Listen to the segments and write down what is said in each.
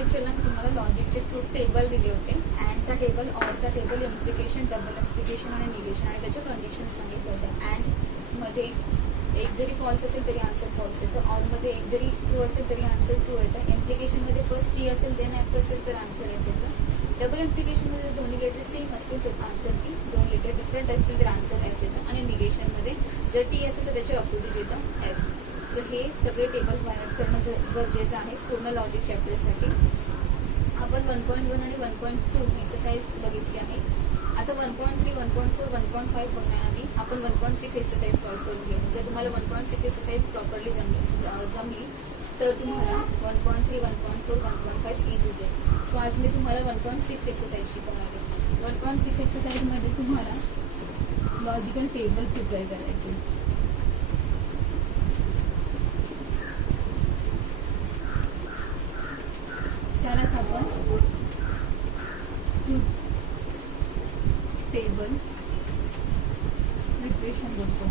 लेक्चरला मी तुम्हाला लॉजिकचे truth table दिले होते. अँडचा टेबल, ऑरचा टेबल, इम्प्लिकेशन, डबल इम्प्लिकेशन आणि निगेशन आणि त्याच्या कंडिशन सांगितलं होतं. अँडमध्ये एक जरी फॉल्स असेल तरी आन्सर फॉल्स येतं. ऑरमध्ये एक जरी ट्रू असेल तरी आन्सर ट्रू येतं. इम्प्लिकेशनमध्ये फर्स्ट टी असेल देन एफ असेल तर आन्सर एफ येतं. डबल इम्प्लिकेशनमध्ये दोन्ही लेटर सेम असतील तर आन्सर टी, दोन लेटर डिफरंट असतील तर आन्सर एफ येतं. आणि निगेशनमध्ये जर टी असेल तर त्याचे अपोजिट येतं एफ. सो हे सगळे टेबल बाहेर करणं गरजेचं आहे पूर्ण लॉजिक चॅप्टरसाठी. आपण 1.1 आणि 1.2 एक्सरसाइज बघितली आहे. आता 1.3, 1.4, 1.5 बघण्याआधी आपण 1.6 एक्सरसाइज सॉल्व्ह करून घेऊ. जर तुम्हाला 1.6 एक्सरसाइज प्रॉपरली जमली तर तुम्हाला 1.3, 1.4, 1.5 इझीच आहे. सो आज मी तुम्हाला 1.6 एक्सरसाइज शिकवणार आहे. 1.6 एक्सरसाइजमध्ये तुम्हाला लॉजिकल टेबल प्रिपेअर करायचे. त्यालाच आपण ट्रूथ टेबल प्रिपरेशन बोलतो.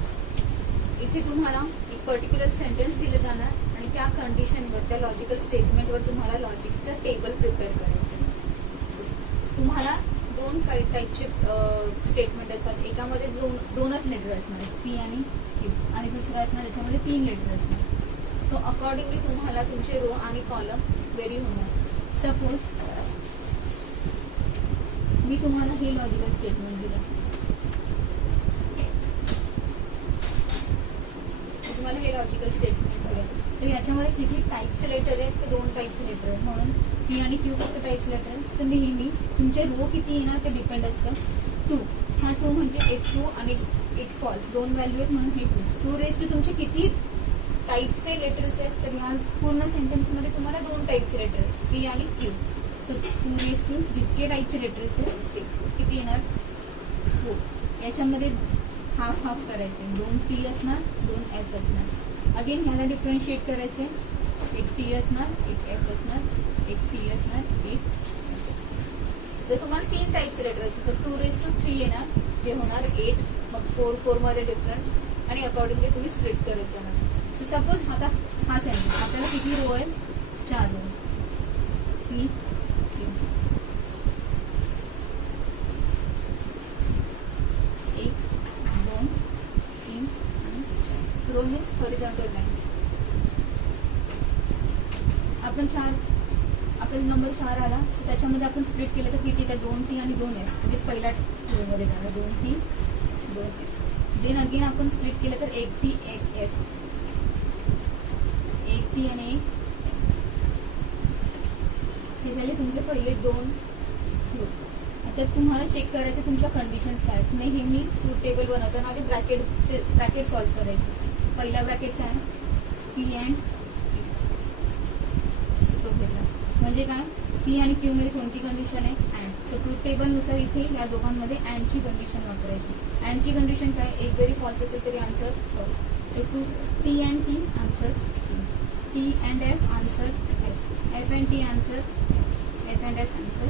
इथे तुम्हाला एक पर्टिक्युलर सेंटेन्स दिले जाणार आणि त्या कंडिशनवर, त्या लॉजिकल स्टेटमेंटवर तुम्हाला लॉजिकचं टेबल प्रिपेअर करायचं. सो तुम्हाला दोन काही टाईपचे स्टेटमेंट असतात. एकामध्ये दोनच लेटर असणार, पी आणि क्यू, आणि दुसरा असणार त्याच्यामध्ये 3 लेटर असणार. सो अकॉर्डिंगली तुम्हाला तुमचे रो आणि कॉलम व्हेरी होणार. सपोज मी तुम्हाला हे लॉजिकल स्टेटमेंट दिलं, तुम्हाला हे लॉजिकल स्टेटमेंट दिलं, तर याच्यामध्ये किती टाईपचे लेटर आहेत तर 2 टाईपचे लेटर आहेत. म्हणून पी आणि क्यू फक्त टाईपचे लेटर आहेत. सो नेहमी तुमचे रो किती येणार ते डिपेंड असतं. 2 हा 2 म्हणजे एक ट्रू आणि एक फॉल्स, 2 व्हॅल्यू आहेत म्हणून हे 2 रेस टू तुमचे किती टाईपचे लेटर्स आहेत तर या पूर्ण सेंटेन्समध्ये तुम्हाला 2 टाईपचे लेटर आहेत, पी आणि क्यू. सो 2 रेस टू जितके टाईपचे लेटर्स आहेत ते किती येणार 4. याच्यामध्ये हाफ हाफ करायचे, 2 टी असणार 2 एफ असणार. अगेन ह्याला डिफरन्शिएट करायचे, एक टी असणार एक एफ असणार, एक टी असणार एक. जर तुम्हाला 3 टाईपचे लेटर असतील तर 2 रेस टू 3 येणार जे होणार 8. मग 4 मध्ये डिफरन्स आणि अकॉर्डिंगली तुम्ही स्प्लिट करत जाणार. सो सपोज आता हा सेंटेन्स आपल्याला किती रो आहे 4 रो, पी क्यू, 1 2 3 आणि 4. Row means horizontal lines. आपण 4 आपल्याला नंबर 4 आला. सो त्याच्यामध्ये आपण स्प्लिट केलं तर किती काय 2 टी आणि 2 एफ, म्हणजे पहिल्या रोमध्ये झालं 2 टी 2 एफ. देन अगेन आपण स्प्लिट केलं तर 1 टी 1 एफ, 1 टी आणि 1 हे झाले तुमचे पहिले 2 रो. आता तुम्हाला चेक करायचं तुमच्या कंडिशन्स काय. नेहमी ट्रूथ टेबल बनवताना आधी ब्रॅकेट सॉल्व्ह करायचे. सो पहिला ब्रॅकेट काय पी अँड क्यू, सो तो घेतला. म्हणजे काय पी आणि क्यू मध्ये कोणती कंडिशन आहे अँड. सो ट्रूथ टेबलनुसार इथे या दोघांमध्ये अँडची कंडिशन वापरायची. अँडची कंडिशन काय, एक जरी फॉल्स असेल तरी answer false. So to T and T answer T and F answer F, F and T answer F and F answer.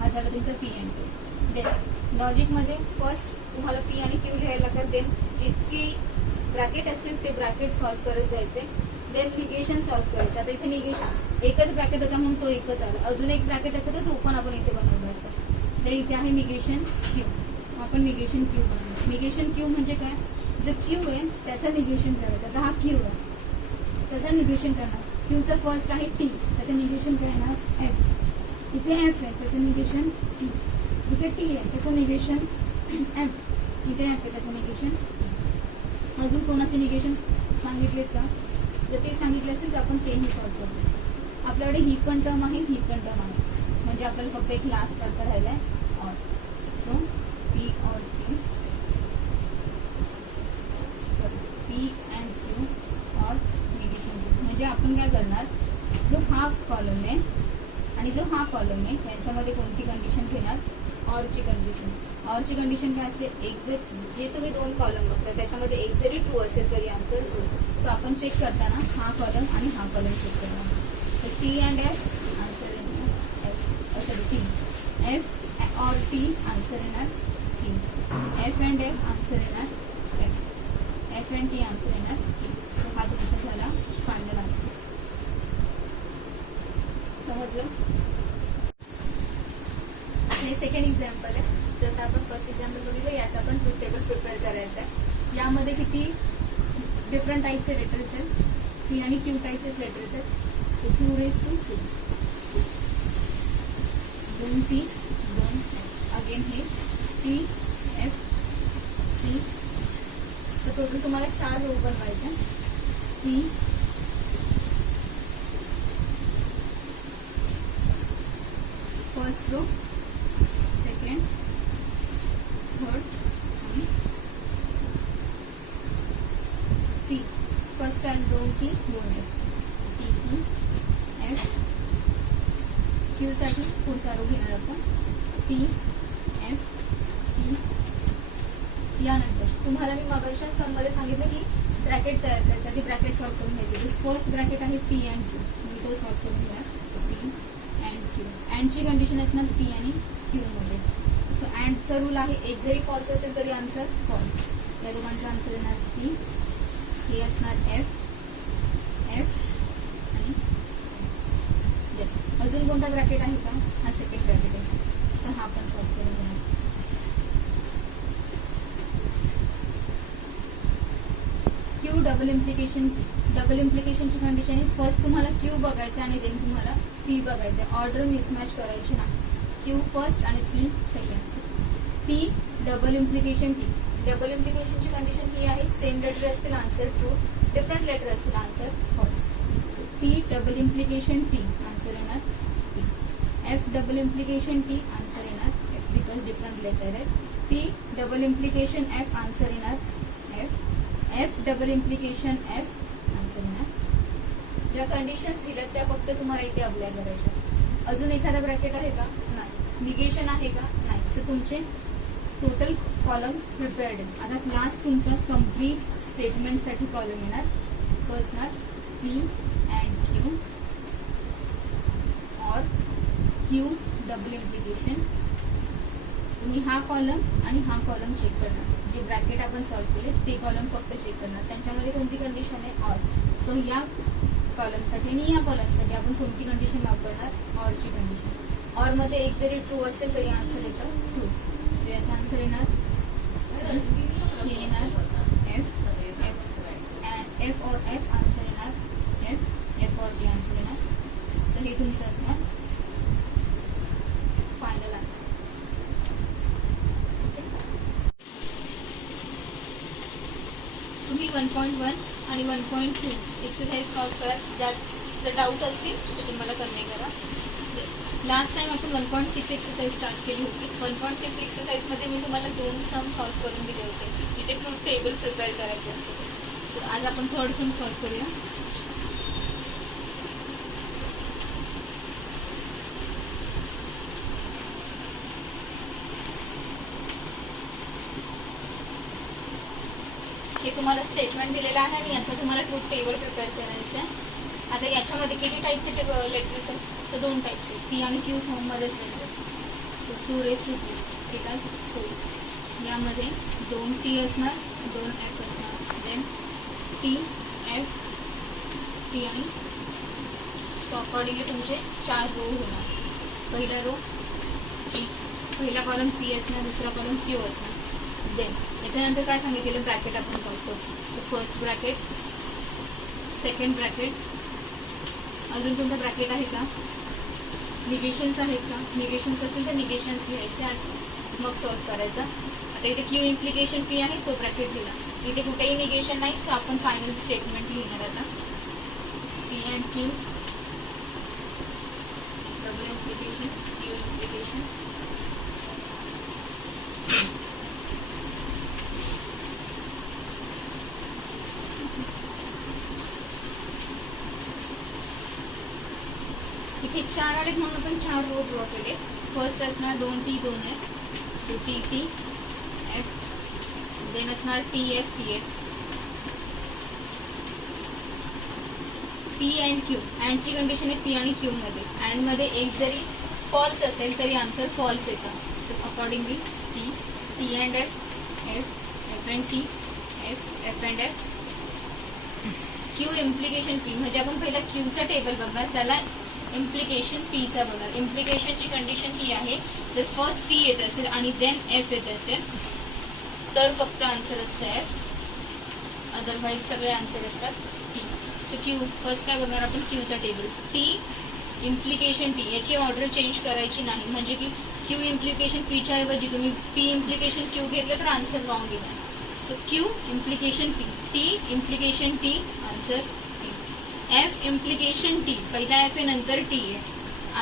हा झाला तुमचा पी अँड क्यू. देन लॉजिकमध्ये फर्स्ट तुम्हाला पी आणि क्यू लिहायला लागतात. देन जितके ब्रॅकेट असेल ते ब्रॅकेट सॉल्व्ह करत जायचे. देन निगेशन सॉल्व्ह करायचं. आता इथे निगेशन एकच ब्रॅकेट होता म्हणून तो एकच आला. अजून एक ब्रॅकेट असेल तर तो पण आपण इथे बनवलं असतं. तर इथे आहे निगेशन क्यू, आपण निगेशन क्यू बनवलं. निगेशन क्यू म्हणजे काय, जो क्यू आहे त्याचं निगेशन करायचं. आता हा क्यू आहे त्याचं निगेशन करणार. क्यूचं फर्स्ट आहे टी, त्याचं निगेशन काय येणार एफ. इथे एफ आहे त्याचं निगेशन टी, इथे टी आहे त्याचं निगेशन एफ, इथे एफ आहे त्याचं निगेशन. अजून कोणाचे निगेशन सांगितलेत का, जर ते सांगितले असेल तर आपण तेही सॉल्व्ह करतो. आपल्याकडे ही पण टर्म आहे ही पण टर्म आहे, म्हणजे आपल्याला फक्त एक लास्ट करता राहिला आहे or. So P or Q, sorry P and Q or negation Q. म्हणजे आपण काय करणार, जो हा कॉलम आहे आणि जो हा कॉलम आहे यांच्यामध्ये कोणती कंडिशन घेणार, ऑरची कंडिशन. ऑरची कंडिशन काय असते, एक जे तुम्ही 2 कॉलम बघता त्याच्यामध्ये एक जरी ट्रू असेल तरी आन्सर ट्रू. सो आपण चेक करताना हा कॉलम आणि हा कॉलम चेक करणार. So T and F answer येणार F, sorry T F or T answer येणार T, F and F answer येणार F, F and T answer येणार टी. सो हा तुमचा झाला फायनल आन्सर. समज वाटलं. हे सेकंड एक्झाम्पल आहे. जसं आपण फर्स्ट एक्झाम्पल बघितलं, याचा पण ट्रूथ टेबल प्रिपेअर करायचा आहे. यामध्ये किती डिफरंट टाईपचे लेटर्स आहेत, पी आणि क्यू टाईपचेच लेटर्स आहेत. So Q raise to Q, 2P 2F, again हे P F P. तर टोटल तुम्हाला 4 रो बनवायच्या. P first row, second, third आणि P. फर्स्ट आहे 2P 2F, TP F. Q साठी पुढचा रो घेणार आपण, P F P. यानंतर तुम्हाला मी मागच्या सममध्ये सांगितलं की ब्रॅकेट तयार करायसाठी ब्रॅकेट सॉल्व्ह करून घ्यायचे. फर्स्ट ब्रॅकेट आहे P अँड Q, मी तो सॉल्व्ह करून घ्या. P अँड Q, अँडची कंडिशन असणार P आणि Q मध्ये. सो अँडचा रूल आहे, एक जरी फॉल्स असेल तरी आन्सर फॉल्स. या दोघांचा आन्सर येणार P, हे असणार F F आणि F. अजून कोणता ब्रॅकेट आहे का? हा सेकंड ब्रॅकेट आहे, तर हा पण सॉल्व्ह करून घ्या. Q double implication P. डबल इम्प्लिकेशनची कंडिशन आहे, फर्स्ट तुम्हाला क्यू बघायचं आणि देन तुम्हाला P बघायचं. ऑर्डर मिसमॅच करायची नाही. क्यू फर्स्ट आणि P second. T double implication T. Double इम्प्लिकेशनची कंडिशन ही आहे, सेम लेटर असतील आन्सर ट्रू, डिफरंट लेटर असतील answer false. So T double implication T, answer येणार P. F double implication T, answer येणार F, बिकॉज डिफरंट लेटर आहे. T double implication F, answer येणार F. F double implication F, answer येणार. ज्या conditions दिल्यात त्या फक्त तुम्हाला इथे अप्लाय करायच्या. अजून एखादा ब्रॅकेट आहे का? नाही. निगेशन आहे का? नाही. सो तुमचे टोटल कॉलम प्रिपेअर्ड आहे. आता लास्ट तुमचा कम्प्लीट स्टेटमेंटसाठी कॉलम येणार, तो असणार P अँड Q और Q डबल इम्प्लिकेशन. तुम्ही हा कॉलम आणि हा कॉलम चेक करणार. जे ब्रॅकेट आपण सॉल्व्ह केले ते कॉलम फक्त चेक करणार. त्यांच्यामध्ये कोणती कंडिशन आहे? ऑर. सो या कॉलमसाठी आणि या कॉलमसाठी आपण कोणती कंडिशन वापरणार? ऑरची कंडिशन. ऑर मध्ये एक जरी ट्रू असेल तरी आन्सर येतं ट्रू. सो याचा आन्सर येणार हे येणार F F F और F, आन्सर येणार F F और D, आन्सर येणार. सो हे तुमचं असणार फायनल आन्सर. तुम्ही 1.1 आणि 1.2 एक्सरसाइज सॉल्व्ह करा. ज्यात जर डाऊट असतील तर तुम्हाला कमी करा. लास्ट टाइम आपण 1.6 एक्सरसाइज स्टार्ट केली होती. 1.6 एक्सरसाइजमध्ये मी तुम्हाला 2 सम सॉल्व्ह करून दिले होते, जिथे ट्रूथ टेबल प्रिपेअर करायचे असेल. सो आज आपण थर्ड सम सॉल्व्ह करूया. हे तुम्हाला स्टेटमेंट दिलेलं आहे आणि याचं तुम्हाला ट्रूथ टेबल प्रिपेअर करायचं आहे. आता याच्यामध्ये किती टाईपचे लेटर्स आहेत? तर 2 टाईपचे, P आणि Q फॉर्ममध्येच लेटर. सो 2 रेज टू 2, ठीक आहे 4. यामध्ये 2T असणार, 2F असणार, देन T F T आणि सो अकॉर्डिंगली तुमचे 4 रो होणार. पहिला रो P, पहिला कॉलम P असणार, दुसरा कॉलम Q असणार. देन याच्यानंतर काय सांगितलेलं? ब्रॅकेट आपण सॉल्व्ह करतो. So first bracket, second bracket. अजून कोणतं ब्रॅकेट आहे का? निगेशन्स आहेत का? निगेशन्स असतील तर निगेशन्स लिहायचे आणि मग सॉल्व्ह करायचा. आता इथे Q इम्प्लिकेशन P आहे, तो ब्रॅकेट लिहिला. इथे कुठेही निगेशन नाही, सो आपण फायनल स्टेटमेंट लिहिणार आता. P and Q double implication Q implication. इथे 4 आलेत म्हणून आपण 4 रो ड्रॉ केले. फर्स्ट असणार 2T 2F, so TT F. Then असणार TF TF. P and Q, अँडची condition आहे P आणि Q मध्ये. अँड मध्ये एक जरी फॉल्स असेल तरी आन्सर फॉल्स येतं. So accordingly T and F F F and T F F and F. Q implication P म्हणजे आपण पहिला Qचा टेबल बघणार, त्याला इम्प्लिकेशन पीचा बघणार. इम्प्लिकेशनची कंडिशन ही आहे, जर फर्स्ट टी येत असेल आणि देन एफ येत असेल तर फक्त आन्सर असतं एफ, अदरवाईज सगळे आन्सर असतात टी. सो क्यू फर्स्ट काय बघणार आपण, क्यूचा टेबल. टी इम्प्लिकेशन टी, याची ऑर्डर चेंज करायची नाही, म्हणजे की क्यू इम्प्लिकेशन पीच्या ऐवजी तुम्ही पी इम्प्लिकेशन क्यू घेतलं तर आन्सर रॉंग येणार. So Q implication P, T implication T, answer T. F implication T, पहिला एफ आहे नंतर टी आहे,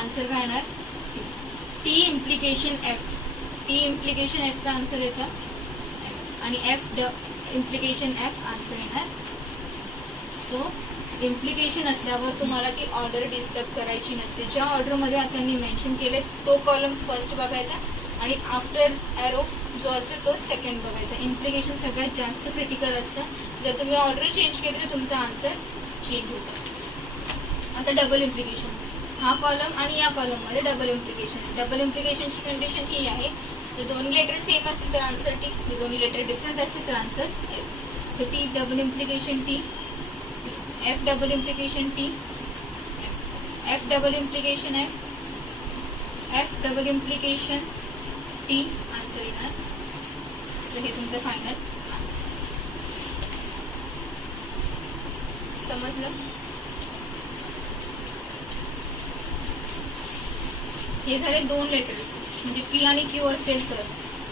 आन्सर काय येणार T. T implication F, T implication एफचा आन्सर येतं एफ, आणि एफ इम्प्लिकेशन एफ आन्सर येणार. सो इम्प्लिकेशन असल्यावर तुम्हाला ती ऑर्डर डिस्टर्ब करायची नसते. ज्या ऑर्डरमध्ये आता मी मेन्शन केले तो कॉलम फर्स्ट बघायचा आणि आफ्टर एरो जो असेल तो सेकंड बघायचा. इम्प्लिकेशन सगळ्यात जास्त क्रिटिकल असतं. जर तुम्ही ऑर्डर चेंज केली तर तुमचा आन्सर चेंज होतो. आता डबल इम्प्लिकेशन, हा कॉलम आणि या कॉलममध्ये डबल इम्प्लिकेशन. डबल इम्प्लिकेशनची कंडिशन ही आहे, जर दोन्ही लेटर सेम असतील तर आन्सर टी, जर दोन्ही लेटर डिफरंट असतील तर answer F. So T double implication T, F double implication T, F double implication F, F double implication T, answer येणार. सो हे तुमचं फायनल आन्सर. समजलं? हे झाले दोन लेटर्स, म्हणजे पी आणि क्यू असेल तर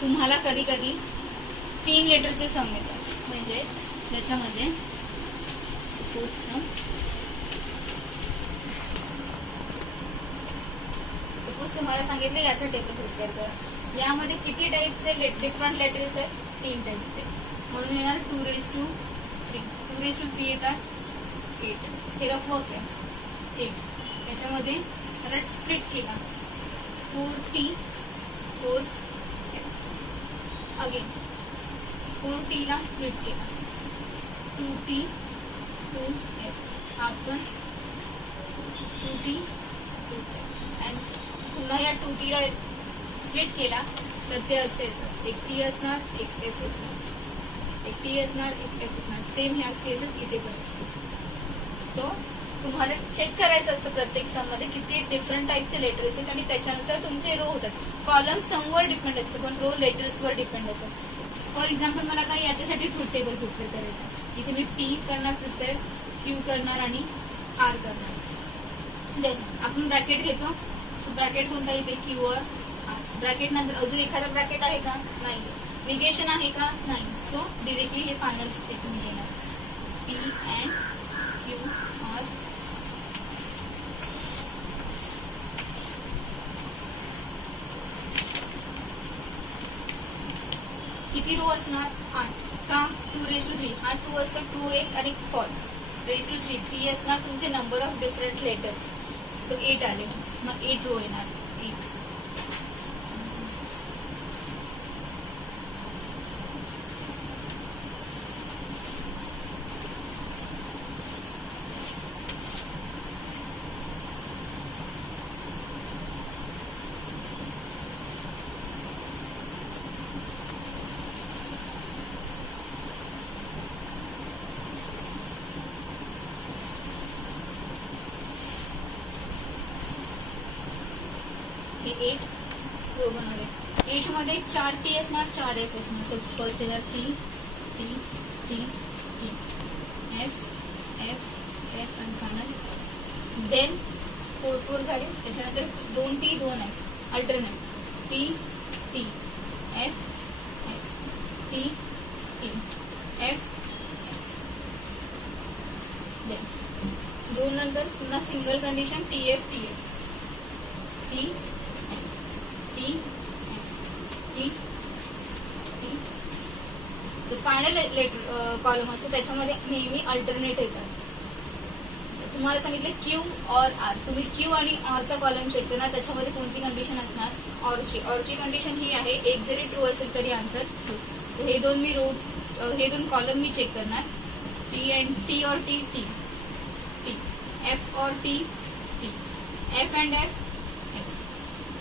तुम्हाला कधी कधी 3 लेटरचे सम येतात. म्हणजे त्याच्यामध्ये सपोज तुम्हाला सांगितलं याचा टेबल प्रिपेअर करा, यामध्ये किती टाइप्सचे डिफरंट लेटर्स आहेत, 3 टाइप्सचे, म्हणून येणार 2⁻3. 2⁻3 येतात 8. हे रफ वर्क आहे 8. त्याच्यामध्ये मला स्प्लिट केला 4T 4F, अगेन 4T ला स्प्लिट केला 2T 2F, हा पण 2T 2F, आणि पुन्हा या 2T ला स्प्लिट केला तर ते असेल एक T असणार, एक F असणार, एक T असणार, एक F असणार. सेम ह्याच केसेस इथे पण असतील. सो तुम्हाला चेक करायचं असतं प्रत्येक सम मध्ये किती डिफरंट टाईपचे लेटर्स आहेत आणि त्याच्यानुसार तुमचे रो होतात. कॉलम समवर डिपेंड असतं पण रो लेटर्सवर डिपेंड असतं. फॉर एक्झाम्पल मला काय याच्यासाठी ट्रूथ टेबल प्रिपेअर करायचं, इथे मी P करणार प्रिपेअर, Q करणार आणि R करणार. देन आपण ब्रॅकेट घेतो. सो ब्रॅकेट कोणता इथे Q और R. ब्रॅकेट नंतर अजून एखादा ब्रॅकेट आहे का, नाही. निगेशन आहे का, नाही. सो डिरेक्टली हे फायनल स्टेटमेंट येणार P and Q R. किती रो असणार, 8. का 2⁻3, हा 2 असतो, ट्रू एक आणि फॉल्स. 3 असणार तुमचे number of different letters. So 8 आले, मग 8 रो येणार 8. हे 8 रो बनवले. 8 मध्ये 4T असणार, 4F असणार. सो फर्स्ट येणार T T T T F F F आणि फायनल. देन 4 झाले. त्याच्यानंतर 2T 2F alternate T T F F T T F. Then 2 नंतर पुन्हा single condition TF TF T T T T. जो final letter column असतो त्याच्यामध्ये नेहमी alternate येतात. तुम्हाला सांगितलं Q और R, तुम्ही Q आणि R चा कॉलम चेक करणार, त्याच्यामध्ये कोणती कंडिशन असणार, ऑरची कंडिशन ही आहे, एक जरी ट्रू असेल तरी आन्सर ट्रू. हे दोन मी हे दोन कॉलम मी चेक करणार, T और T T T, F और T T, F and F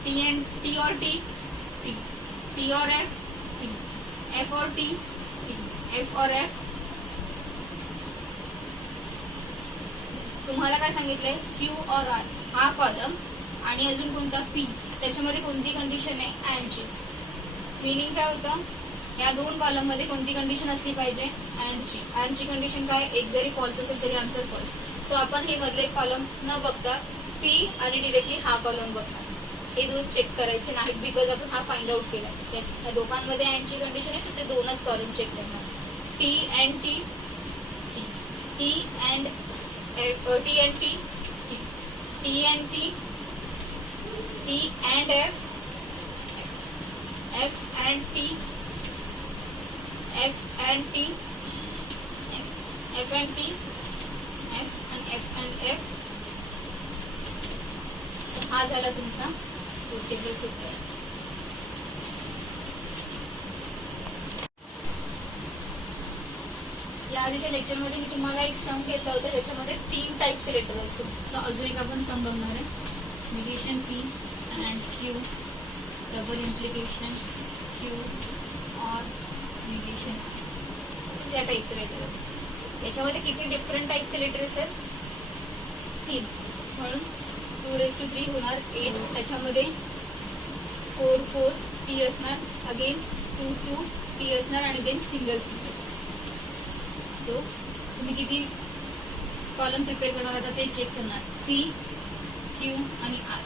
T और T T, T और F T, F और T T, F और F. तुम्हाला काय सांगितलंय, Q और R. हा कॉलम आणि अजून कोणता पी, त्याच्यामध्ये कोणती कंडिशन आहे अँडची. मिनिंग काय होतं, या दोन कॉलम मध्ये कोणती कंडिशन असली पाहिजे अँडची. अँडची कंडिशन काय, एक जरी फॉल्स असेल तरी आन्सर फॉल्स. सो आपण हे मधले कॉलम न बघता पी आणि डिरेक्टली हा कॉलम बघणार. हे दोन चेक करायचे नाहीत बिकॉज आपण हा फाइंड आउट केला. त्या दोघांमध्ये अँडची कंडिशन आहे, सो ते दोनच कॉलम चेक करणार. T and T, T and T and T, T and T, T and F, F and T, F and T, F and T, F and F and F. हा झाला तुमचा table filter. या आधीच्या लेक्चरमध्ये मी तुम्हाला एक सम घेतला होता, त्याच्यामध्ये 3 टाईपचे लेटर असतो. सो अजून एक आपण सम बघणार आहे. Negation P and Q, double implication Q और निगेशन, या टाईपचे लेटर आहेत. याच्यामध्ये किती डिफरंट टाईपचे लेटर आहेत? 3. म्हणून 2⁻³ होणार 8. त्याच्यामध्ये 4 4 टी असणार, अगेन 2 2 टी असणार आणि देन सिंगल सिंगल. सो तुम्ही किती कॉलम प्रिपेअर करणार आता ते चेक करणार. पी, क्यू आणि आर.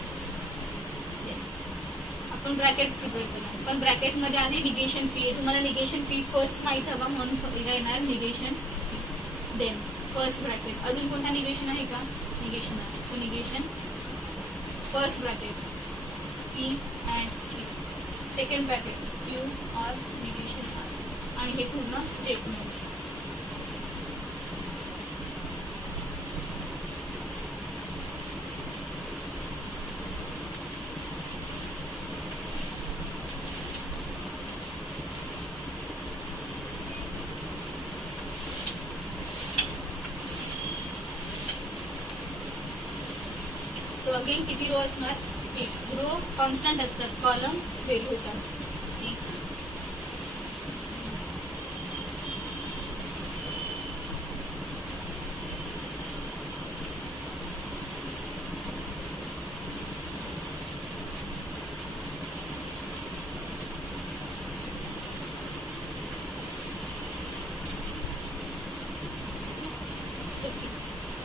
आपण ब्रॅकेट प्रिपेअर करणार, पण ब्रॅकेट मध्ये आधी निगेशन पी आहे. तुम्हाला निगेशन पी फर्स्ट माहित हवा म्हणून येणार negation P, then first bracket. अजून कोणता निगेशन आहे का? निगेशन आहे. So negation first bracket P and Q, second bracket Q और निगेशन आर, आणि हे पूर्ण स्टेटमेंट. सो अगेन किती रो असणार? 8. रो कॉन्स्टंट असतात, कॉलम व्हेरी होतात. सो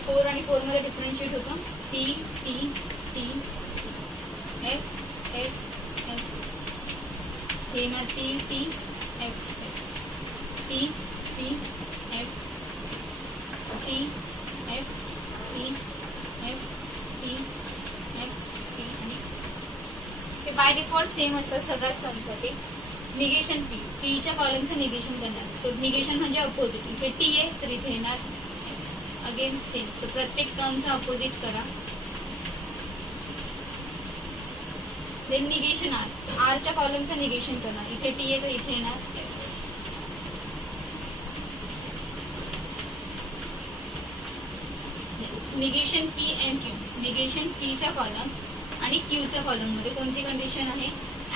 4 आणि 4 मध्ये डिफरन्शिएट होतो. T T T, F F F, हे ना T T F F, T T F, T F T F T F T. आणि हे बाय डिफॉल्ट सेम असतं सगळ्या समसाठी. निगेशन पी, पीच्या कॉलमचं निगेशन करणार. सो निगेशन म्हणजे अपोजिट. इथे टी आहे तर इथे येणार अगेन सेम. सो प्रत्येक टर्मचा अपोजिट करा. देन निगेशन आर, आरच्या कॉलमचं निगेशन करणार. इथे टी आहे तर इथे येणार F. Negation P and Q, negation पीच्या कॉलम आणि क्यूच्या कॉलम मध्ये कोणती कंडिशन आहे?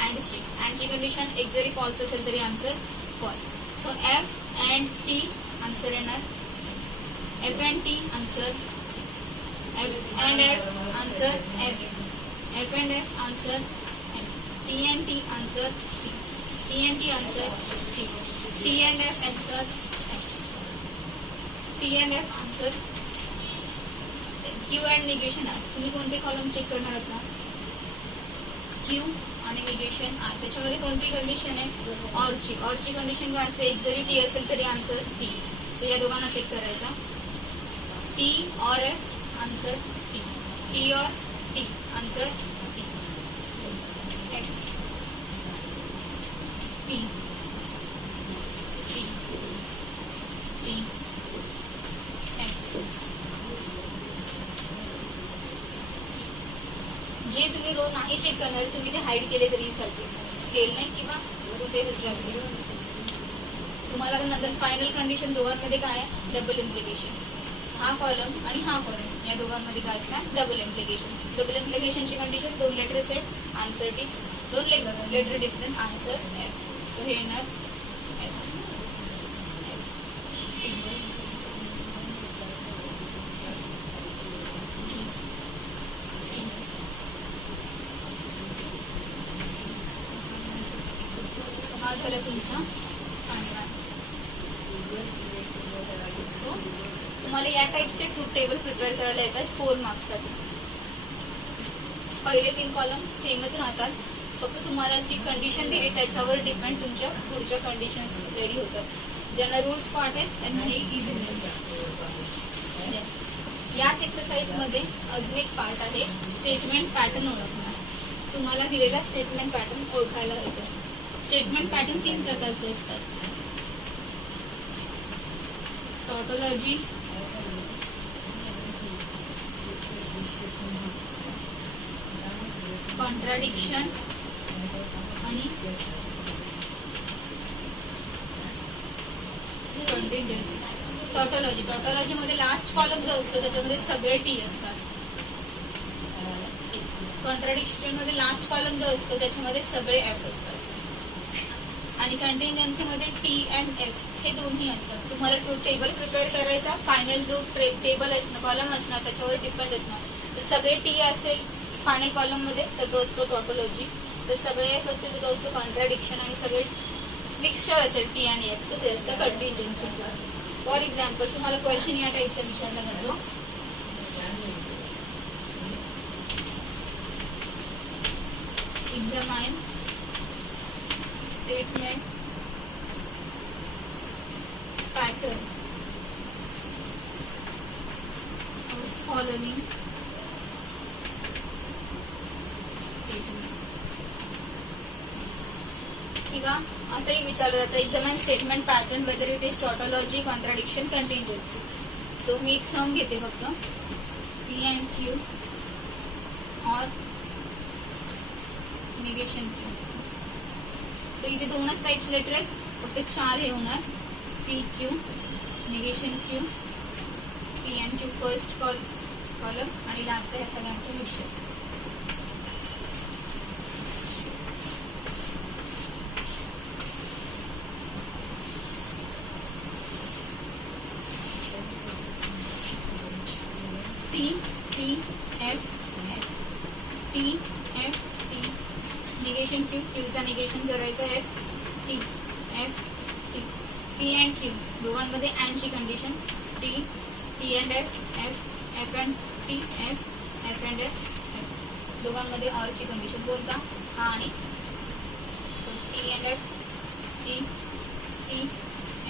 अँडची. अँडची कंडिशन एक जरी फॉल्स असेल तरी answer false. So F and T answer येणार F and T answer F and F answer F, F and F answer F, T and T answer T, T and T answer T, T and F answer F, T and F answer. Q and negation R, तुम्ही कोणते column check करणार आहात ना? Q आणि negation R. त्याच्यामध्ये कोणती condition आहे? ऑरची. ऑरची condition काय असते? एक जरी टी असेल तरी आन्सर टी. सो या दोघांना चेक करायचा. टी और एफ आंसर टी, टी और T answer T, F T T T F. जे तुम्ही रो नाही चेक करणार तुम्ही ते हाईड केले तरी चालते, स्केल नाही किंवा ते दुसऱ्याकडे. तुम्हाला नंतर फायनल कंडिशन दोघांमध्ये काय आहे? Double implication. हा कॉलम आणि हा कॉलम या दोघांमध्ये काय असणार? Double implication. डबल इम्प्लिकेशनची condition 2 letter set answer T, 2 letter different answer F. So हे येणार एफ टी झाला तुमचा पांढरा. सो तुम्हाला या टाईपचे ट्रूथ टेबल प्रिपेअर करायला येतात 4 मार्क्ससाठी. पहिले 3 कॉलम सेमच राहतात, फक्त तुम्हाला जी कंडिशन दिली त्याच्यावर डिपेंड तुमच्या पुढच्या कंडिशन्स व्हेरी होतात. ज्यांना रूल्स पार्ट आहेत त्यांना हे इझी जाईल. याच एक्सरसाइज मध्ये अजून एक पार्ट आहे, स्टेटमेंट पॅटर्न ओळखणार. तुम्हाला दिलेला स्टेटमेंट पॅटर्न ओळखायला हवं. स्टेटमेंट पॅटर्न 3 प्रकारचे असतात, टॉटोलॉजी, कॉन्ट्राडिक्शन आणि कंटिन्जन्सी. टॉटोलॉजी मध्ये लास्ट कॉलम जो असतो त्याच्यामध्ये सगळे टी असतात. कॉन्ट्राडिक्शन मध्ये लास्ट कॉलम जो असतो त्याच्यामध्ये सगळे एफ असतात. आणि कंटिन्जन्सी मध्ये टी अँड एफ हे दोन्ही असतात. तुम्हाला ट्रूथ टेबल प्रिपेअर करायचा, फायनल जो टेबल असणार कॉलम असणार त्याच्यावर डिपेंड असणार. तर सगळे टी असेल फायनल कॉलम मध्ये तर तो असतो टॉटोलॉजी, तर सगळे एफ असेल तर तो असतो कॉन्ट्राडिक्शन, आणि सगळे मिक्सचर असेल टी आणि एफ चं ते असतं कंटिन्जन्सी. फॉर एक्झाम्पल तुम्हाला क्वेश्चन या टाईपचा विचारला जातो, examine statement pattern following statement. किंवा असंही विचारलं जातं, examine statement pattern whether it is tautology, contradiction, contingency. So मी एक सम घेते फक्त, पी अँड क्यू और निगेशन क्यू. सो इथे 2च टाईप्स लेटर आहेत, फक्त 4 हे होणार, P Q, negation Q, P and Q first column आणि लास्टला ह्या सगळ्यांचं mixture. T T F F, T F T, negation Q, क्यूचा निगेशन करायचं F T, F T, P and Q दोघांमध्ये अँडची condition, T T and F F, F and T F, F and F F दोघांमध्ये ऑरची condition. बोलता हा आणि so T and F, T T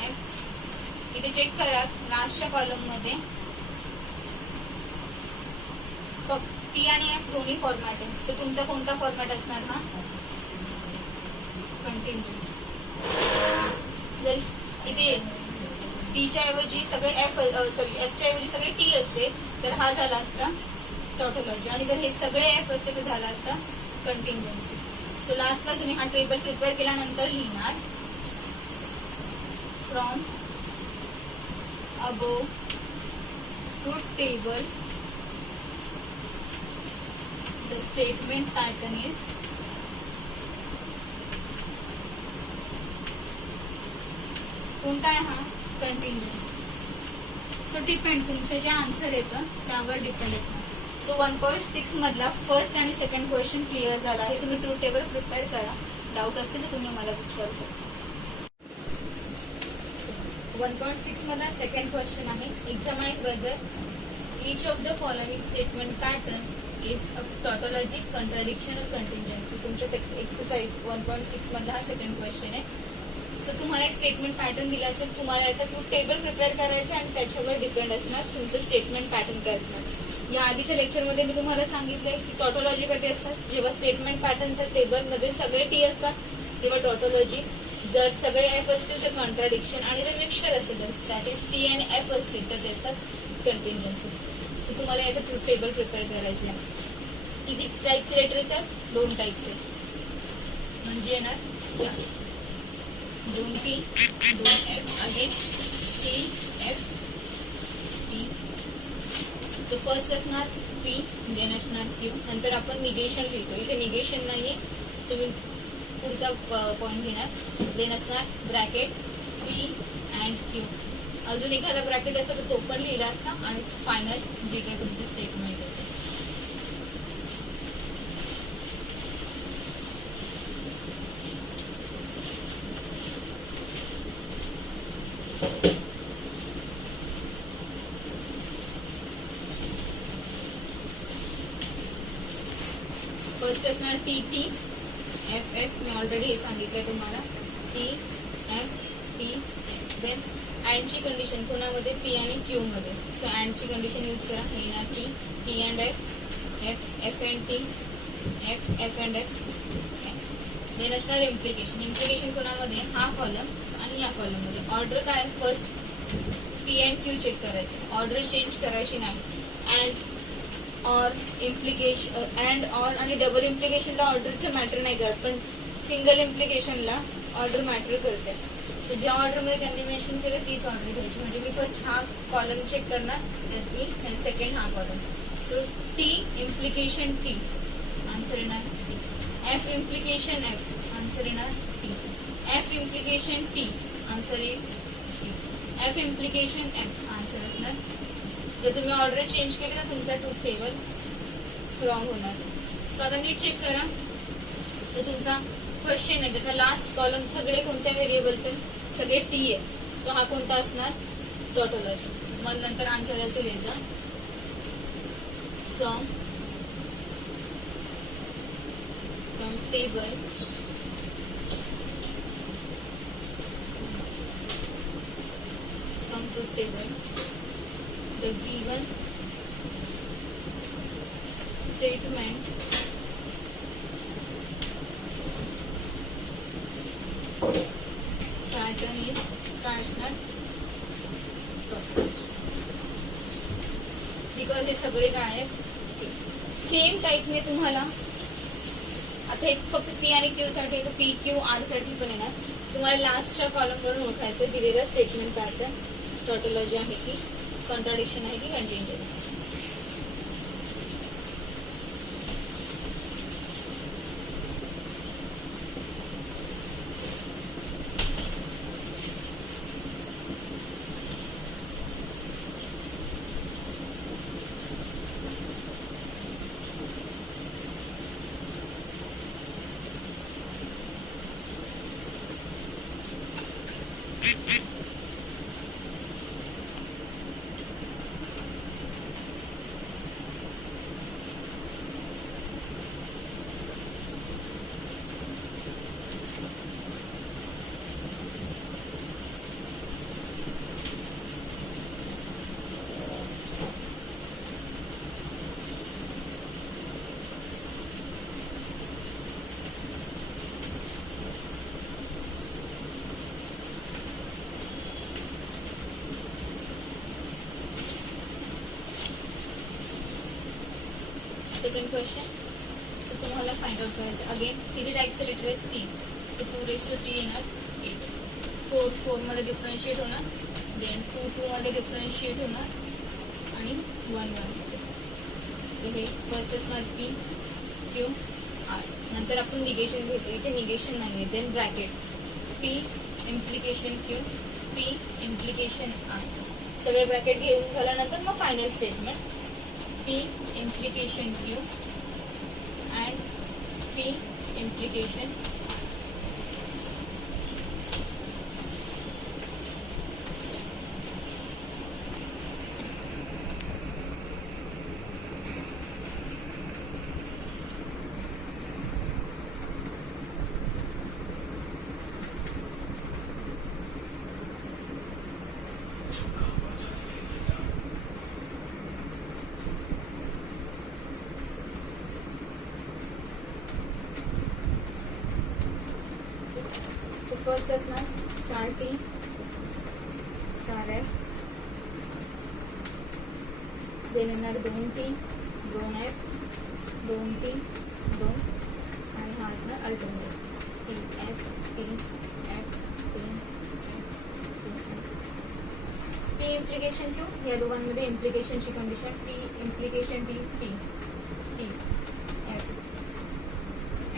F. इथे चेक करा लास्टच्या कॉलम मध्ये टी आणि एफ दोन्ही फॉर्मॅट आहे. सो तुमचा कोणता फॉर्मॅट असणार हा कंटिन्युअस. जर इथे टीच्या ऐवजी सगळे एफ एफच्या ऐवजी सगळे टी असते तर हा झाला असता टॉटोलॉजी, आणि जर हे सगळे एफ असते तर झाला असता कंटिन्युअन्सी. सो लास्टला तुम्ही हा टेबल प्रिपेअर केल्यानंतर लिहिणार from above truth table the statement pattern is कोणता आहे हा कंटिन्युअस. सो डिपेंड तुमचे जे आन्सर येतं त्यावर डिपेंड असणार. सो 1.6 मधला फर्स्ट आणि सेकंड क्वेश्चन क्लिअर झाला आहे. तुम्ही ट्रूथ टेबल प्रिपेअर करा, डाऊट असतील तर तुम्ही मला विचारू शकता. 1.6 मधला सेकंड क्वेश्चन आहे, examine whether each of the following statement pattern is a tautology, contradiction or contingency. तुमच्या एक्सरसाइज 1.6 मधला हा सेकंड क्वेश्चन आहे. सो तुम्हाला एक स्टेटमेंट पॅटर्न दिला असेल, तुम्हाला याचा ट्रूथ टेबल प्रिपेअर करायचं आणि त्याच्यावर डिपेंड असणार तुमचं स्टेटमेंट पॅटर्न काय असणार. या आधीच्या लेक्चरमध्ये मी तुम्हाला सांगितलंय की टॉटोलॉजी कधी असतात, जेव्हा स्टेटमेंट पॅटर्नच्या टेबलमध्ये सगळे टी असतात तेव्हा टॉटोलॉजी, जर सगळे एफ असतील तर कॉन्ट्राडिक्शन, आणि जर मिक्सचर असेल तर दॅट इज टी आणि एफ असतील तर ते असतात कंटिन्जन्सी. सो तुम्हाला याचं ट्रूथ टेबल प्रिपेअर करायचं आहे. किती टाईपचे लेटर्स आहेत, 2 टाईपचे, म्हणजे येणार 4, 2 T 2 F, again T F P. So first असणार पी, देन असणार क्यू, नंतर आपण निगेशन लिहितो, इथे निगेशन नाहीये सो मी पुढचा पॉईंट घेणार, देन असणार ब्रॅकेट पी अँड क्यू. अजून एखादा ब्रॅकेट असं तर तो पण लिहिला असता, आणि फायनल जे काही तुमचे स्टेटमेंट आहे. फर्स्ट असणार टी टी एफ एफ, मी ऑलरेडी हे सांगितलंय तुम्हाला, टी एफ टी. देन अँडची कंडिशन कोणामध्ये, पी आणि क्यू मध्ये. सो अँडची कंडिशन यूज करा, हे ना T, T and F, F F and T, F F and F. Then असणार इम्प्लिकेशन. इम्प्लिकेशन कोणामध्ये, हा कॉलम आणि या कॉलम मध्ये. ऑर्डर काय, first P and Q check करायचं, ऑर्डर चेंज करायची नाही. अँड और इम्प्लिकेशन, अँड और आणि डबल इम्प्लिकेशनला ऑर्डरचं मॅटर नाही करत, पण सिंगल इम्प्लिकेशनला ऑर्डर मॅटर करते. सो ज्या ऑर्डरमध्ये त्यांनी मेन्शन केलं तीच ऑर्डर घ्यायची. म्हणजे मी फर्स्ट हा कॉलम चेक करणार, मी सेकंड हा column. So T implication T, answer येणार T. F implication F, answer येणार T. F implication T, answer येईल T. F implication F, answer असणार. जर तुम्ही ऑर्डर चेंज केली तर तुमचा ट्रूथ टेबल रॉंग होणार. सो आता नीट चेक करा. तर तुमचा क्वेश्चन आहे, त्याचा लास्ट कॉलम सगळे कोणत्या व्हेरिएबल्स आहेत, सगळे टी आहे. सो हा कोणता असणार, टॉटोलॉजी. मग नंतर आन्सर असेल याचा from table truth table the given statement pattern is rational because हे सगळे काय आहेत सेम टाईपने. तुम्हाला आता एक फक्त पी आणि क्यू साठी, पी क्यू आर साठी पण येणार. तुम्हाला लास्टच्या कॉलमवरून ओळखायचं दिलेला स्टेटमेंट पॅटर्न टॉटोलॉजी आहे की कॉन्ट्राडिक्शन आहे की कंटिन्जन्सी. Second question. सो तुम्हाला फाइंड आउट करायचं अगेन किती टाईपचे लेटर आहेत, 3. सो 2⁻³ येणार 8. 4 4 मध्ये डिफरन्शिएट होणार, देन 2 2 मध्ये डिफरन्शिएट होणार आणि 1 1. सो हे फर्स्ट असणार पी क्यू आर. नंतर आपण निगेशन घेतो, इथे निगेशन नाही आहे. Then bracket P implication Q, P implication R. सगळे ब्रॅकेट घेऊन झाल्यानंतर मग final statement P implication Q and P implication first असणार 4T 4F, देन येणार 2T 2F 2T 2 आणि हा असणार alternate TF TF P implication Q. या दोघांमध्ये इम्प्लिकेशनची condition P implication T T T F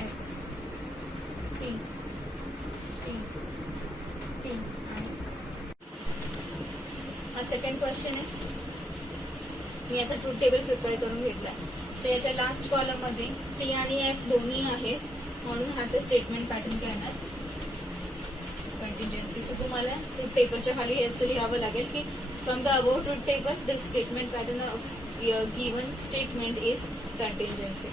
F T हा सेकंड क्वेश्चन आहे. मी याचा ट्रूथ टेबल प्रिपेअर करून घेतला. सो याच्या लास्ट कॉलम मध्ये टी आणि एफ दोन्ही आहेत, म्हणून ह्याचं स्टेटमेंट पॅटर्न काय येणार, कंटिन्जन्सी. सो तुम्हाला ट्रूथ टेबलच्या खाली असं लिहावं लागेल की from the above truth table the statement pattern of given statement is contingency.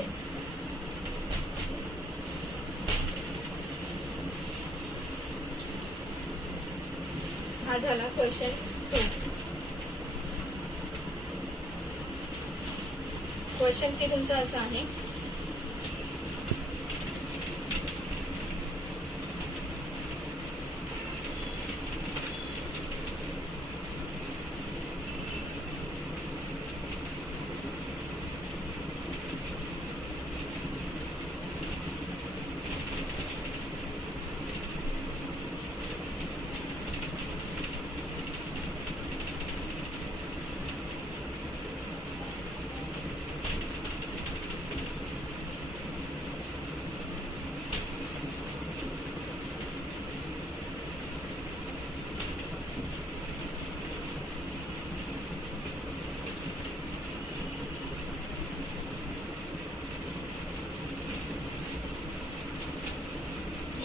मध्ये. हा झाला क्वेश्चन 2. क्वेश्चन 3 तुमचा असा आहे,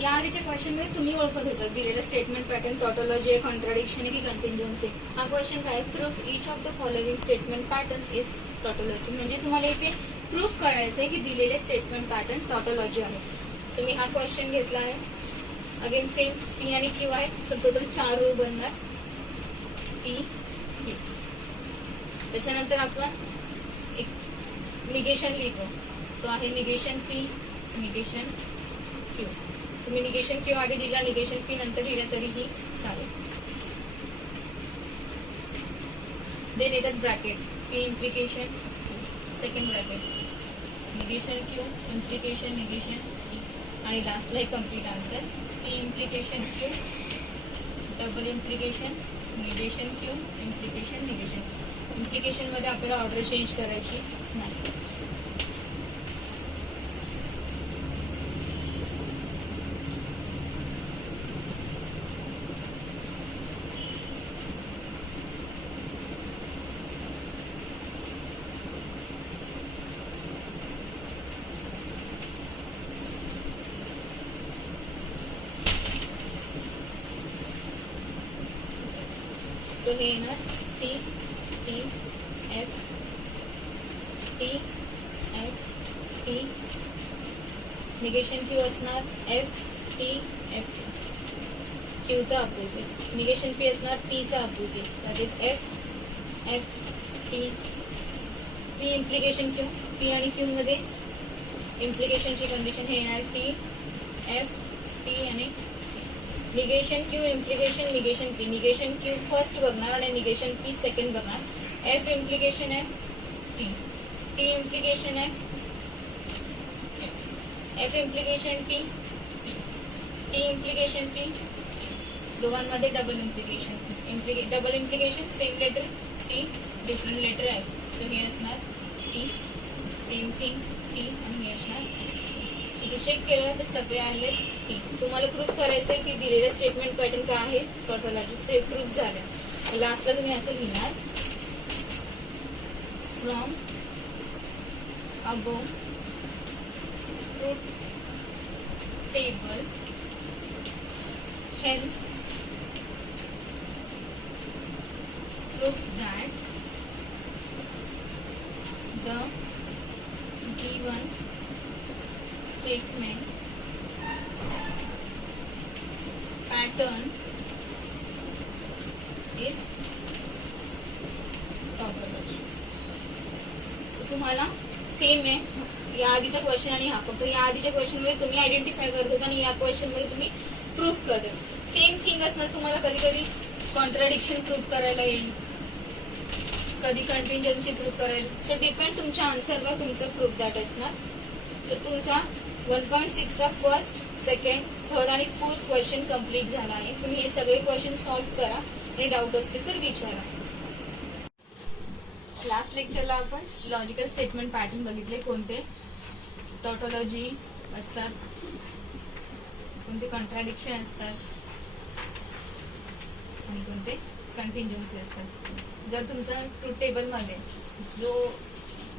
या आधीच्या क्वेश्चन मध्ये तुम्ही ओळखत होता दिलेलं स्टेटमेंट पॅटर्न टॉटोलॉजी आहे, कॉन्ट्राडिक्शन आहे की कंटिन्जन्सी. हा क्वेश्चन काय, proof each of the following statement pattern is tautology. म्हणजे तुम्हाला इथे प्रूफ करायचं आहे की दिलेले स्टेटमेंट पॅटर्न टॉटोलॉजी आहे. सो मी हा क्वेश्चन घेतला आहे. अगेन सेम पी आणि क्यू आहे. सो टोटल 4 रो बनणार, पी क्यू. त्याच्यानंतर आपण एक निगेशन लिहितो. सो आहे निगेशन पी, निगेशन क्यू. तुम्ही निगेशन क्यू आधी दिला, निगेशन पी नंतर लिहिलं तरीही चालेल. देन येतात bracket, P implication Q, second bracket, negation Q, implication negation P, आणि लास्टला हे complete answer. P implication Q, double implication, negation Q, implication negation. Implication मध्ये आपल्याला ऑर्डर चेंज करायची नाही. सो हे येणार T T F T F T. Negation Q असणार एफ टी एफ टी. क्यूचा अपोजिट. निगेशन पी असणार पीचा opposite, that is F F T. P implication Q, P आणि क्यू मध्ये इम्प्लिकेशनची कंडिशन हे येणार टी एफ टी आणि negation Q, implication negation P. Negation Q first बघणार आणि निगेशन पी सेकंड बघणार. F implication F T, T implication F F implication T T implication T. दोघांमध्ये double implication, double implication same letter T, different letter F. So हे असणार T, same thing T, आणि हे असणार. So जे check केलं तर सगळे आले टी. तुम्हाला प्रूफ करायचं आहे की दिलेले स्टेटमेंट पॅटर्न काय आहे टॉटोलॉजी. सो हे प्रूफ झालं. लास्टला तुम्ही असं लिहिणार, from above truth table hence proof that the given statement pattern is topology. So तुम्हाला सेम आहे या आधीचा क्वेश्चन आणि हा, फक्त या आधीच्या क्वेश्चन मध्ये तुम्ही आयडेंटिफाय करत होता आणि या क्वेश्चन मध्ये तुम्ही प्रूफ करते. सेम थिंग असणार. तुम्हाला कधी कधी कॉन्ट्राडिक्शन प्रूफ करायला येईल, कधी कंटिंजन्सी प्रूफ करायला. सो डिपेंड तुमच्या आन्सरवर तुमचं प्रूफ दॅट असणार. सो तुमचा 1.6 चा फर्स्ट, सेकंड, थर्ड आणि फोर्थ क्वेश्चन कम्प्लीट झाला आहे. तुम्ही हे सगळे क्वेश्चन सॉल्व्ह करा आणि डाऊट असतील तर विचारा. लास्ट लेक्चरला आपण लॉजिकल स्टेटमेंट पॅटर्न बघितले, कोणते टॉटोलॉजी असतात, कोणते कॉन्ट्राडिक्शन असतात आणि कोणते कंटिंजन्सी असतात. जर तुमचा ट्रूथ टेबल मध्ये जो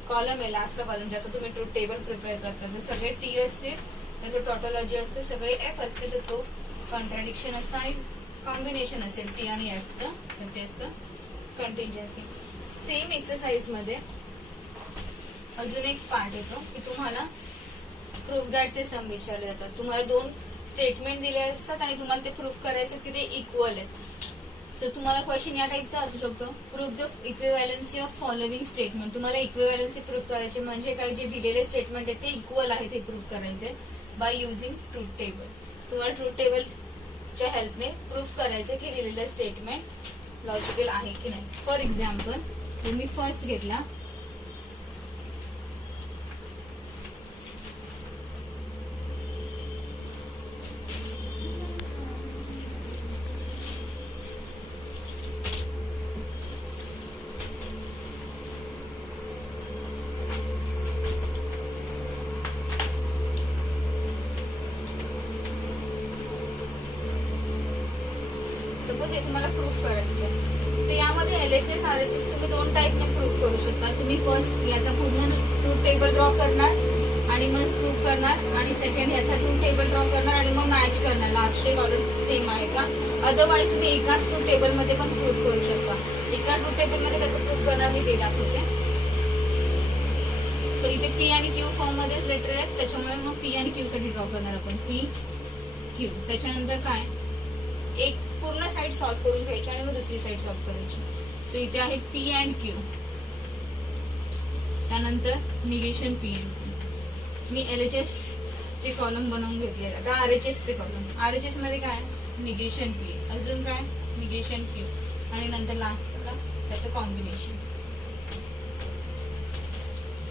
कॉलम आहे, लास्टचा कॉलम, ज्याचा तुम्ही ट्रूथ टेबल प्रिपेअर करता, जर सगळे टी असते तर तो टॉटोलॉजी असते, सगळे एफ असते तर तो कॉन्ट्राडिक्शन असतं, आणि कॉम्बिनेशन असेल टी आणि एफचं तर ते असतं कंटिंजन्सी. सेम एक्सरसाइज मध्ये अजून एक पार्ट येतो की तुम्हाला प्रूफ दॅटचे सम विचारले जातात. तुम्हाला 2 स्टेटमेंट दिले असतात आणि तुम्हाला ते प्रूफ करायचं की ते इक्वल आहेत. सो तुम्हाला क्वेश्चन या टाईपचा असू शकतो, proof the equivalency of following statement. तुम्हाला इक्विव्हॅलन्सी प्रूफ करायचे म्हणजे काय, जे दिलेले स्टेटमेंट आहे ते इक्वल आहे ते प्रूफ करायचे बाय युझिंग ट्रूथ टेबल. तुम्हाला ट्रूथ टेबलच्या हेल्पने प्रूफ करायचं की दिलेलं स्टेटमेंट लॉजिकल आहे की नाही. फॉर एक्झाम्पल तुम्ही फर्स्ट घेतला, सपोज हे तुम्हाला प्रूफ करायचं आहे. सो यामध्ये LHS RHS तुम्ही 2 टाईपने प्रूफ करू शकता. तुम्ही फर्स्ट याचा पूर्ण ट्रूथ टेबल ड्रॉ करणार आणि मग प्रूफ करणार, आणि सेकंड याचा ट्रूथ टेबल ड्रॉ करणार आणि मग मॅच करणार लास्टचे कॉलम सेम आहे का. अदरवाईज तुम्ही एकाच ट्रूथ टेबल मध्ये पण प्रूफ करू शकता. एका ट्रूथ टेबल मध्ये कसं प्रूफ करणार मी ते दाखवते. सो इथे P आणि Q फॉर्म मध्येच लेटर आहेत, त्याच्यामुळे मग P आणि Q साठी ड्रॉ करणार आपण P Q. त्याच्यानंतर काय, एक पूर्ण साइड सॉल्व्ह करून घ्यायची आणि मग दुसरी साइड सॉल्व्ह करायची. सो इथे आहे P अँड Q. त्यानंतर negation P and Q. Me LHS चे कॉलम बनवून घेतले. आता RHS चे कॉलम, RHS मध्ये काय निगेशन P, अजून काय निगेशन Q, आणि नंतर लास्टला त्याचं कॉम्बिनेशन.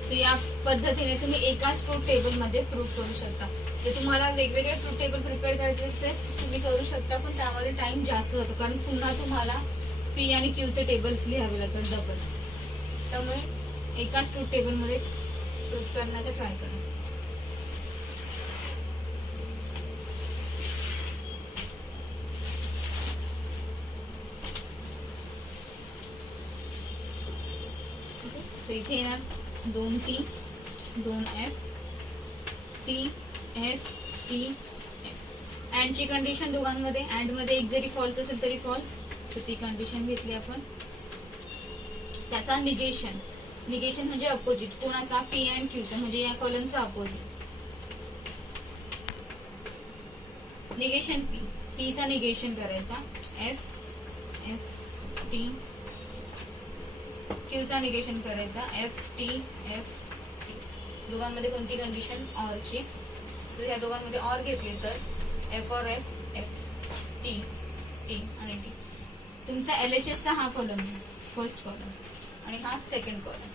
सो या पद्धतीने तुम्ही एकाच ट्रूथ टेबल मध्ये प्रूफ करू शकता. ते तुम्हाला वेगवेगळे ट्रूथ टेबल प्रिपेअर करायचे असते तुम्ही करू शकता, पण त्यामध्ये टाइम जास्त होतो कारण पुन्हा तुम्हाला P आणि Q चे टेबल्स लिहावे लागतात डबल. त्यामुळे एकाच ट्रूथ टेबल मध्ये प्रूफ करण्याचा ट्राय करा. सो इथे येणार 2T 2F T F T F. अँडची condition दोघांमध्ये, अँड मध्ये एक जरी फॉल्स असेल तरी फॉल्स. सो ती कंडिशन घेतली आपण. त्याचा निगेशन, निगेशन म्हणजे अपोजिट कोणाचा, P अँड Q चा, म्हणजे या कॉलमचा अपोजिट. निगेशन P चा निगेशन करायचा F F T. Q चा निगेशन करायचा F T F T. दोघांमध्ये कोणती कंडिशन, ऑर ची. सो ह्या दोघांमध्ये ऑर घेतली तर F और F F T T आणि T. तुमचा LHS चा हा कॉलम आहे, फर्स्ट कॉलम, आणि हा सेकंड कॉलम.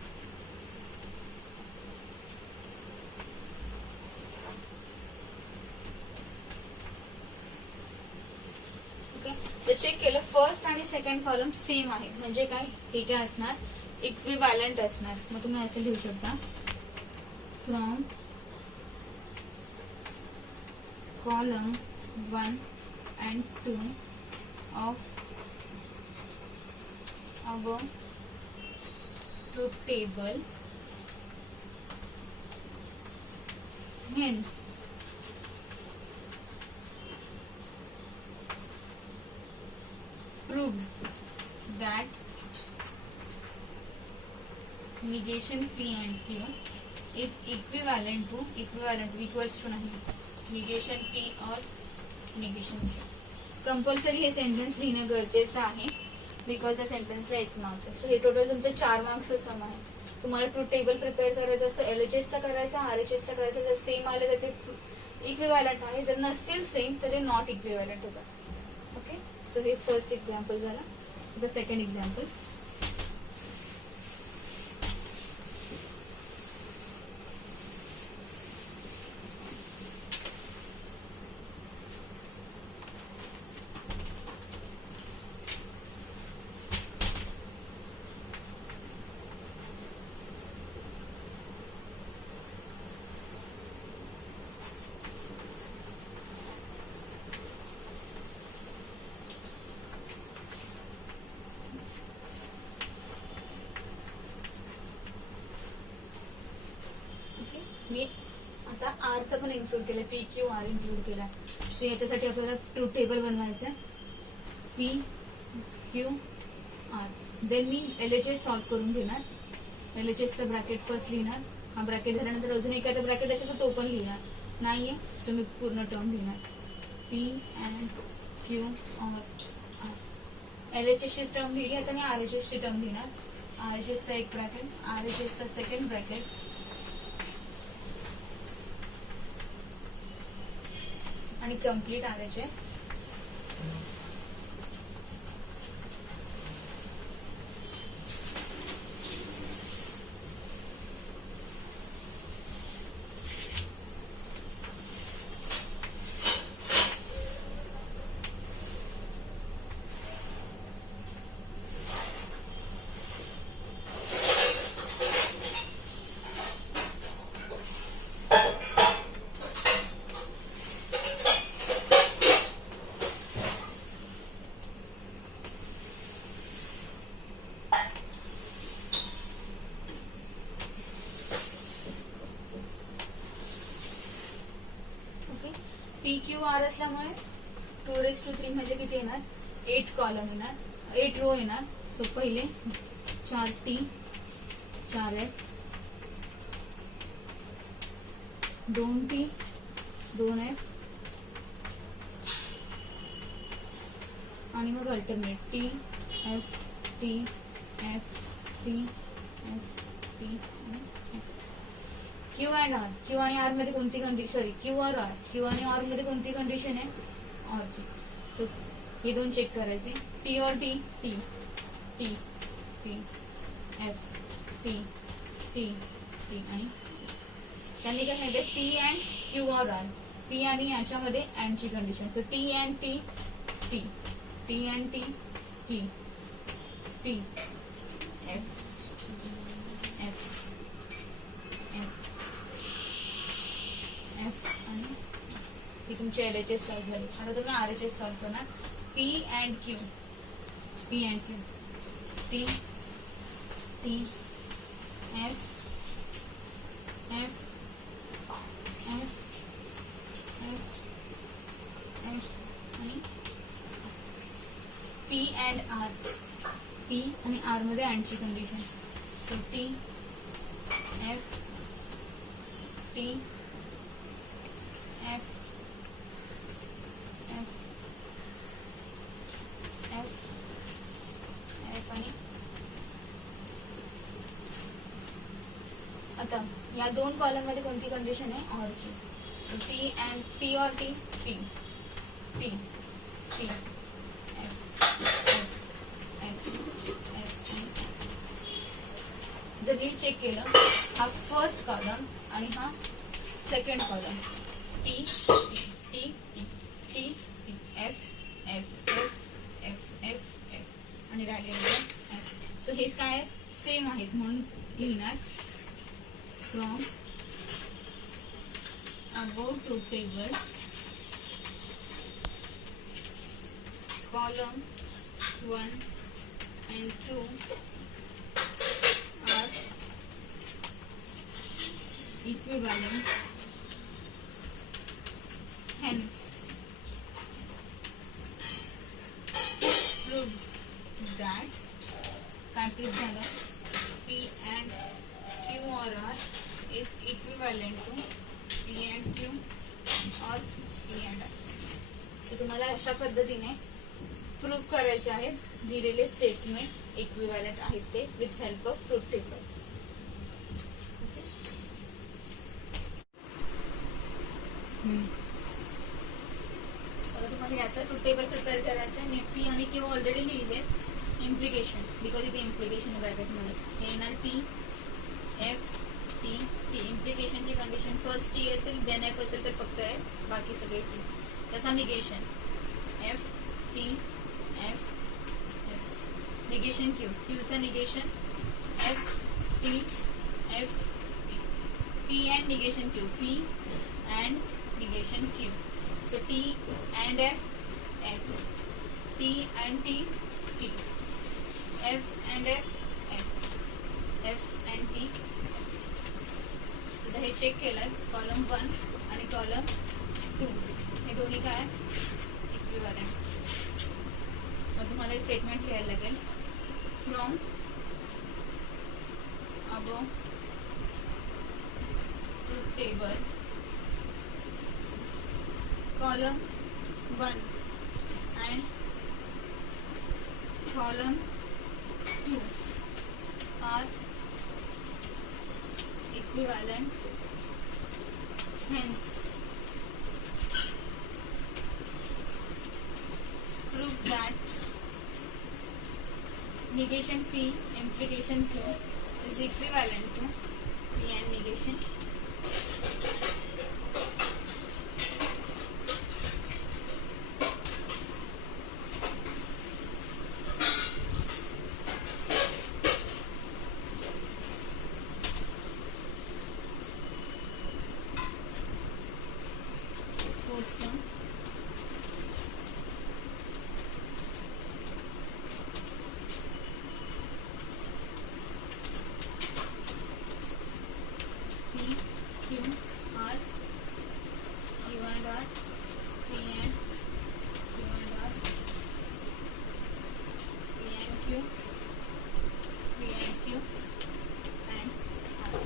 ओके, तर चेक केलं फर्स्ट आणि सेकंड कॉलम सेम आहे, म्हणजे काय, हे काय असणार, इक्विव्हॅलंट असणार. मग तुम्ही असं लिहू शकता, from column 1 and 2 of our truth table, hence proved that negation P and Q is equivalent to, equals to नाही, निगेशन P और निगेशन Q. कंपल्सरी हे सेंटेन्स लिहिणं गरजेचं आहे, बिकॉज या सेंटेन्सला 1 मार्क्स आहे. सो हे टोटल तुमचं 4 मार्क्सचं सम आहे. तुम्हाला ट्रूथ टेबल प्रिपेअर करायचं असं LHS चा करायचा, RHS चा करायचा. जर सेम आले तर ते इक्विव्हॅलंट आहे, जर नसतील सेम तर ते नॉट इक्विव्हॅलंट होतात. ओके, सो हे फर्स्ट एक्झाम्पल झाला. द सेकंड एक्झाम्पल, मी आता आरचा पण इन्क्लूड केलं, P Q R इन्क्लूड केला. सो याच्यासाठी आपल्याला ट्रूथ टेबल बनवायचं आहे, P Q R. Than me LHS solve करून घेणार. LHS चं ब्रॅकेट फर्स्ट लिहिणार, हा ब्रॅकेट झाल्यानंतर अजून एखादा ब्रॅकेट असेल तर तो पण लिहिणार नाहीये, सो मी पूर्ण टर्म लिहिणार. P and Q R. LHS ची टर्म लिहिली, आता मी RHS ची टर्म लिहिणार. RHS चा एक ब्रॅकेट, RHS चा सेकंड ब्रॅकेट, आणि कम्प्लीट RHS. PQR असल्यामुळे 2�3 म्हणजे किती येणार, 8 कॉलम येणार, 8 रो येणार. सो पहिले 4T 4F 2T 2F आणि मग alternate T F T F T F T आणि Q अँड R. Q आणि R मध्ये कोणती कंडिशन, सॉरी Q और R, Q आणि R मध्ये कोणती कंडिशन आहे, R ची. सो हे दोन चेक करायचे. T और T, T T T F T T T आणि त्यांनी काय सांगितलं, P अँड Q और R. P आणि याच्यामध्ये अँड ची condition. So T and T T T and T T T F F F आणि ही तुमची LHS सॉल्व्ह झाली. आता तुम्ही RHS सॉल्व्ह करणार. P and Q, P and Q, T T F F F F F आणि P and R. P आणि R मध्ये and ची condition. So T F T F F F F आणि आता या दोन कॉलम मध्ये कोणती कंडिशन आहे, ऑर ची. सो T अँड T और T T T T F F F F. जर नीट चेक केलं, हा फर्स्ट कॉलम आणि हा second column, T T T T T T F F F F F F आणि राहिलेलं F. सो हे काय सेम आहेत म्हणून लिहिणार. From above truth table column 1 and 2 are equivalent, hence proved that काय प्रूव्ह झालं, P and Q or R is equivalent to P and Q or P and R. So तुम्हाला अशा पद्धतीने प्रूव्ह करायचे आहेत दिलेले स्टेटमेंट इक्विव्हॅलेंट आहेत ते with help of truth table. तुम्हाला याचा ट्रूथ टेबल प्रिपेअर करायचा आहे. मी P आणि Q ऑलरेडी लिहिले. इम्प्लिकेशन, बिकॉज इथे इम्प्लिकेशन ब्रॅकेटमध्ये हे येणार T F T T. इम्प्लिकेशनची कंडिशन फर्स्ट T असेल, देन F असेल तर फक्त F, बाकी सगळे T. त्याचा negation F T F F. Negation Q, Qचा negation F T F P and negation Q, P and negation Q. So T and F F, T and T T, F and F F, F and T. हे check केलं, column 1 आणि column 2 हे दोन्ही काय equivalent. मग तुम्हाला statement लिहायला लागेल. From above table, column 1 and column 2 are equivalent, hence prove that negation P implication Q is equivalent to P and negation fourth sum. P, Q, R, Q and R, P and Q and R, P and Q, P and Q and R.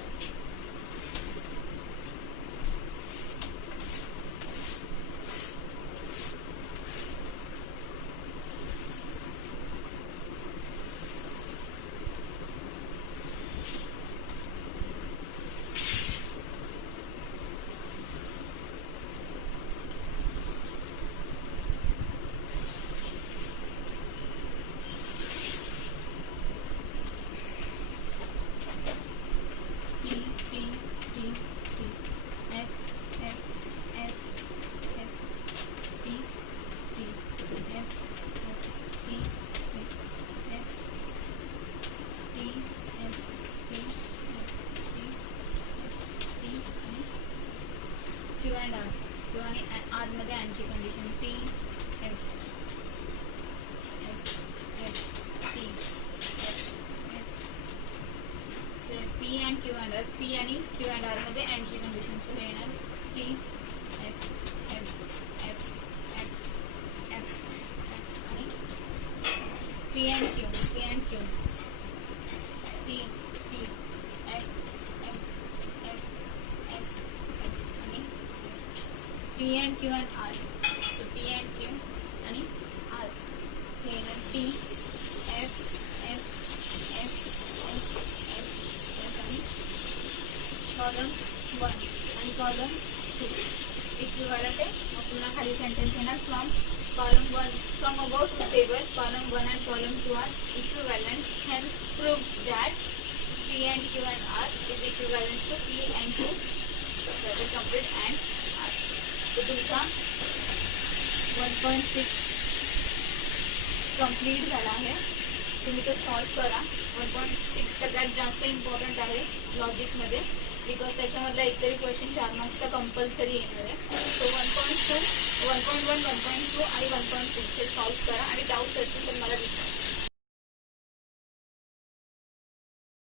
T, T, T, T, F, F, F, F, T, T, F, F, T, F, T, F, T, F, T, आणि Q and R. Q आणि R मध्ये आणची condition T, F, F, F, T, F, F. So P and Q and R, P आणि Q and R मध्ये आणची condition. So हे येणार T, F, F, F, F, F, F आणि P and Q, P and Q, T, T, F, F, F, F, F आणि P and Q and R. So P and Q आणि R हे येणार T, F, F, F, F, F, F आणि column 1 आणि column 2 equivalent आहे. मग पुन्हा खाली सेंटेन्स येणार from column 1 from about table column 1 and column 2 are equivalent, hence prove that P and Q and R is equivalent to P and Q, that is complete, and R. So तुमचा 1.6 complete झाला आहे. तुम्ही तो solve करा. 1.6 सगळ्यात जास्त important आहे लॉजिकमध्ये, because त्याच्यामधला एकतरी क्वेश्चन 4 मार्क्सचा कंपल्सरी येणार आहे. सो 1.2, 1.1, 1.2 आणि 1.6 हे सॉल्व करा आणि डाऊट असेल तर मला विचारा.